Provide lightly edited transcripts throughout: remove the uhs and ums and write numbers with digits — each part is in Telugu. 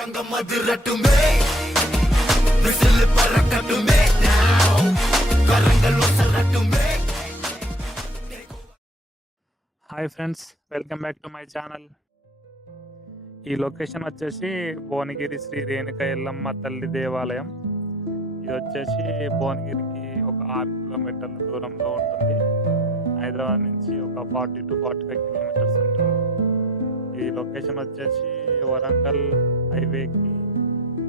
రంగం అదిరట్టుమే విసిల్ పరకట్టుమే కరంగల్ వసరట్టుమే. Hi friends, welcome back to my channel. ఈ లొకేషన్ వచ్చేసి భువనగిరి శ్రీ రేణుక ఎల్లమ్మ తల్లి దేవాలయం. ఇది వచ్చేసి భువనగిరికి ఒక 6 కిలోమీటర్ల దూరంలో ఉంటుంది. హైదరాబాద్ నుంచి ఒక 40 to 45 కిలోమీటర్స్ ఉంటుంది. ఈ లొకేషన్ వచ్చేసి వరంగల్ హైవేకి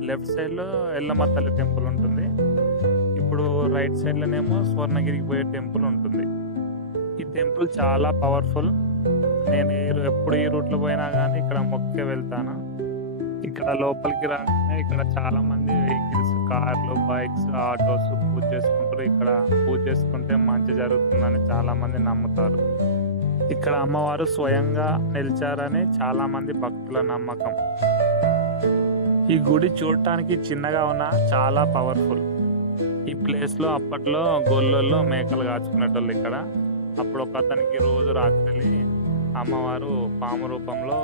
లెఫ్ట్ సైడ్లో ఎల్లమ్మ తల్లి టెంపుల్ ఉంటుంది. ఇప్పుడు రైట్ సైడ్లోనేమో స్వర్ణగిరికి పోయే టెంపుల్ ఉంటుంది. ఈ టెంపుల్ చాలా పవర్ఫుల్. నేను ఎప్పుడు ఈ రూట్లో పోయినా కానీ ఇక్కడ మొక్కే వెళ్తాను. ఇక్కడ లోపలికి రాగానే ఇక్కడ చాలా మంది వెహికల్స్, కార్లు, బైక్స్, ఆటోస్ పూజ చేసుకుంటారు. ఇక్కడ పూజ చేసుకుంటే మంచి జరుగుతుందని చాలా మంది నమ్ముతారు. ఇక్కడ అమ్మవారు స్వయంగా నిలిచారని చాలా మంది భక్తుల నమ్మకం. ఈ గుడి చూడటానికి చిన్నగా ఉన్న చాలా పవర్ఫుల్. ఈ ప్లేస్లో అప్పట్లో గొల్లల్లో మేకలు కాచుకునేటోళ్ళు ఇక్కడ. అప్పుడు ఒక అతనికి రోజు రాత్రి అమ్మవారు పాము రూపంలో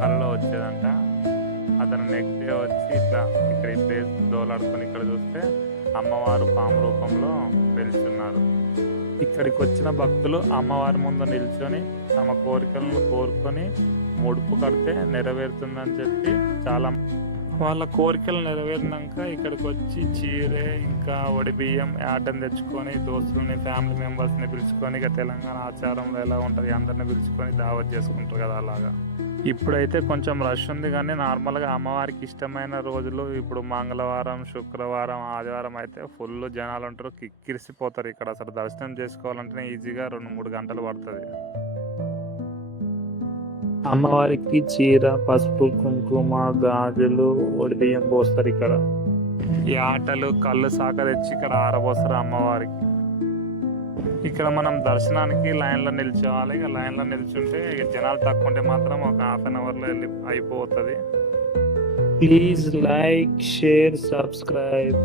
కలలో వచ్చేదంట. అతను నెక్స్ట్ డే వచ్చి ఇక్కడ ఈ ప్లేస్ దోలాడుకొని ఇక్కడ చూస్తే అమ్మవారు పాము రూపంలో వెళ్తున్నారు. ఇక్కడికి వచ్చిన భక్తులు అమ్మవారి ముందు నిల్చొని తమ కోరికలను కోరుకొని ముడుపు కడితే నెరవేరుతుందని చెప్పి చాలా వాళ్ళ కోరికలు నెరవేరినాక ఇక్కడికి వచ్చి చీరే ఇంకా వడి బియ్యం యాటని తెచ్చుకొని దోస్తులని, ఫ్యామిలీ మెంబర్స్ని పిలుచుకొని, ఇక తెలంగాణ ఆచారంలో ఎలా ఉంటుంది అందరిని పిలుచుకొని దావత్ చేసుకుంటారు కదా అలాగా. ఇప్పుడైతే కొంచెం రష్ ఉంది, కానీ నార్మల్గా అమ్మవారికి ఇష్టమైన రోజులు ఇప్పుడు మంగళవారం, శుక్రవారం, ఆదివారం అయితే ఫుల్ జనాలు ఉంటారు, కిక్కిరిసిపోతారు. ఇక్కడ అసలు దర్శనం చేసుకోవాలంటే ఈజీగా 2-3 గంటలు పడుతుంది. అమ్మవారికి చీర, పసుపు, కుంకుమ, గాజులు, ఒడిబియ్యం పోస్తారు. ఇక్కడ ఈ ఆటలు, కళ్ళు సాక తెచ్చి ఇక్కడ ఆరబోస్తారు అమ్మవారికి. ఇక్కడ మనం దర్శనానికి లైన్లో నిల్చోవాలి. ఇక లైన్లో నిల్చుంటే జనాలు తక్కువ ఉంటే మాత్రం ఒక ½ an hourలో అయిపోతుంది. Please like, share, subscribe.